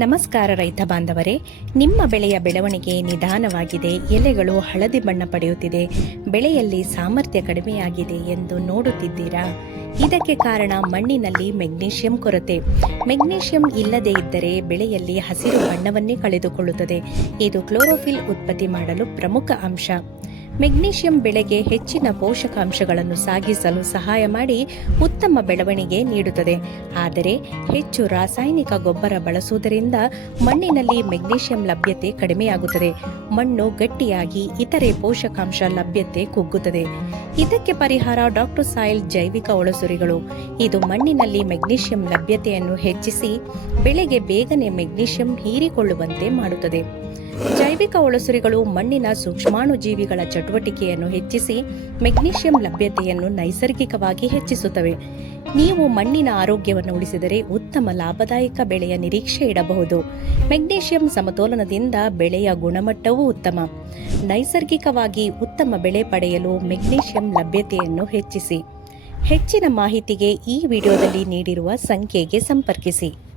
ನಮಸ್ಕಾರ ರೈತ ಬಾಂಧವರೇ, ನಿಮ್ಮ ಬೆಳೆಯ ಬೆಳವಣಿಗೆ ನಿಧಾನವಾಗಿದೆ, ಎಲೆಗಳು ಹಳದಿ ಬಣ್ಣ ಪಡೆಯುತ್ತಿದೆ, ಬೆಳೆಯಲ್ಲಿ ಸಾಮರ್ಥ್ಯ ಕಡಿಮೆಯಾಗಿದೆ ಎಂದು ನೋಡುತ್ತಿದ್ದೀರಾ? ಇದಕ್ಕೆ ಕಾರಣ ಮಣ್ಣಿನಲ್ಲಿ ಮೆಗ್ನೀಷಿಯಂ ಕೊರತೆ. ಮೆಗ್ನೀಷಿಯಂ ಇಲ್ಲದೇ ಇದ್ದರೆ ಬೆಳೆಯಲ್ಲಿ ಹಸಿರು ಬಣ್ಣವನ್ನೇ ಕಳೆದುಕೊಳ್ಳುತ್ತದೆ. ಇದು ಕ್ಲೋರೋಫಿಲ್ ಉತ್ಪತ್ತಿ ಮಾಡಲು ಪ್ರಮುಖ ಅಂಶ. ಮೆಗ್ನೀಷಿಯಂ ಬೆಳೆಗೆ ಹೆಚ್ಚಿನ ಪೋಷಕಾಂಶಗಳನ್ನು ಸಾಗಿಸಲು ಸಹಾಯ ಮಾಡಿ ಉತ್ತಮ ಬೆಳವಣಿಗೆ ನೀಡುತ್ತದೆ. ಆದರೆ ಹೆಚ್ಚು ರಾಸಾಯನಿಕ ಗೊಬ್ಬರ ಬಳಸುವುದರಿಂದ ಮಣ್ಣಿನಲ್ಲಿ ಮೆಗ್ನೀಷಿಯಂ ಲಭ್ಯತೆ ಕಡಿಮೆಯಾಗುತ್ತದೆ. ಮಣ್ಣು ಗಟ್ಟಿಯಾಗಿ ಇತರೆ ಪೋಷಕಾಂಶ ಲಭ್ಯತೆ ಕುಗ್ಗುತ್ತದೆ. ಇದಕ್ಕೆ ಪರಿಹಾರ ಡಾಕ್ಟರ್ ಸಾಯಿಲ್ ಜೈವಿಕ ಒಳಸುರಿಗಳು. ಇದು ಮಣ್ಣಿನಲ್ಲಿ ಮೆಗ್ನೀಷಿಯಂ ಲಭ್ಯತೆಯನ್ನು ಹೆಚ್ಚಿಸಿ ಬೆಳೆಗೆ ಬೇಗನೆ ಮೆಗ್ನೀಷಿಯಂ ಹೀರಿಕೊಳ್ಳುವಂತೆ ಮಾಡುತ್ತದೆ. ಜೈವಿಕ ಒಳಸುರಿಗಳು ಮಣ್ಣಿನ ಸೂಕ್ಷ್ಮಾಣುಜೀವಿಗಳ ಚಟುವಟಿಕೆಯನ್ನು ಹೆಚ್ಚಿಸಿ ಮೆಗ್ನೀಷಿಯಂ ಲಭ್ಯತೆಯನ್ನು ನೈಸರ್ಗಿಕವಾಗಿ ಹೆಚ್ಚಿಸುತ್ತವೆ. ನೀವು ಮಣ್ಣಿನ ಆರೋಗ್ಯವನ್ನು ಉಳಿಸಿದರೆ ಉತ್ತಮ ಲಾಭದಾಯಕ ಬೆಳೆಯ ನಿರೀಕ್ಷೆ ಇಡಬಹುದು. ಮೆಗ್ನೀಷಿಯಂ ಸಮತೋಲನದಿಂದ ಬೆಳೆಯ ಗುಣಮಟ್ಟವೂ ಉತ್ತಮ. ನೈಸರ್ಗಿಕವಾಗಿ ಉತ್ತಮ ಬೆಳೆ ಪಡೆಯಲು ಮೆಗ್ನೀಷಿಯಂ ಲಭ್ಯತೆಯನ್ನು ಹೆಚ್ಚಿಸಿ. ಹೆಚ್ಚಿನ ಮಾಹಿತಿಗೆ ಈ ವಿಡಿಯೋದಲ್ಲಿ ನೀಡಿರುವ ಸಂಖ್ಯೆಗೆ ಸಂಪರ್ಕಿಸಿ.